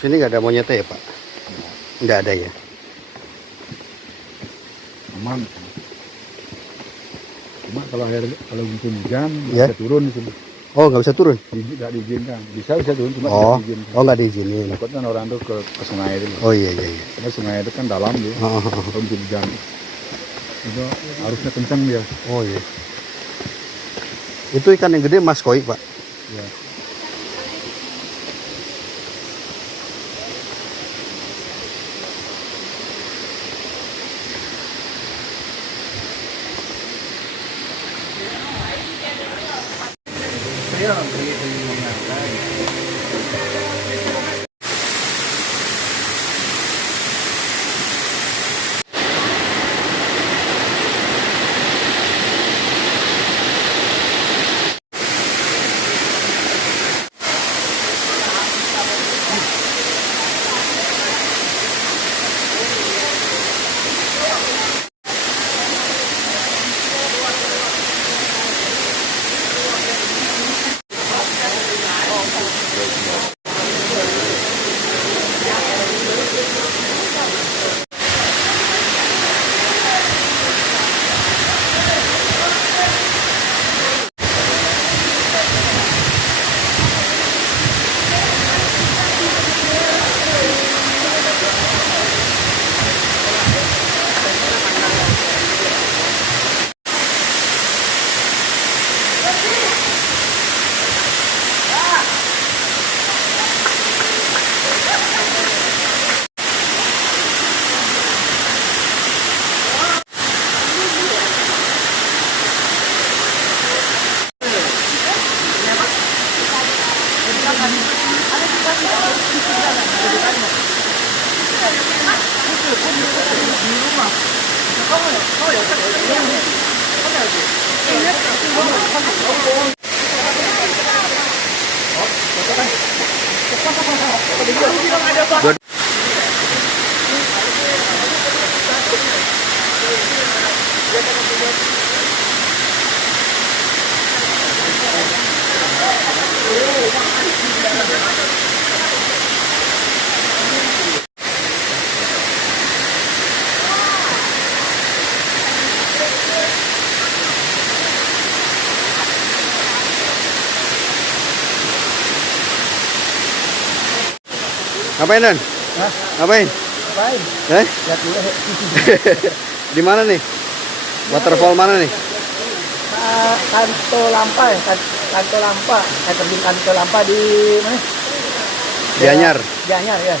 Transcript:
Sini nggak ada monyetnya ya Pak? Nggak ada ya? Aman. Cuma kalau musim hujan Ya? bisa turun di sini. Oh nggak bisa turun? Nggak diizinkan. Bisa turun cuma Oh, tidak diizinkan. oh nggak diizinin. Takutnya orang tuh ke sungai dulu. Oh iya iya iya. Karena sungai itu kan dalam dia. Kalau musim hujan itu harusnya kencang dia. Oh iya. Itu ikan yang gede mas koi Pak? Ya. Ngapain Dan? Hah? Ngapain? Ngapain? Eh? Lihat dulu. Di mana nih? Waterfall mana nih? Kanto Lampa ya, Kanto Lampa. Terjun Kanto Lampa di mana? Gianyar. Gianyar ya.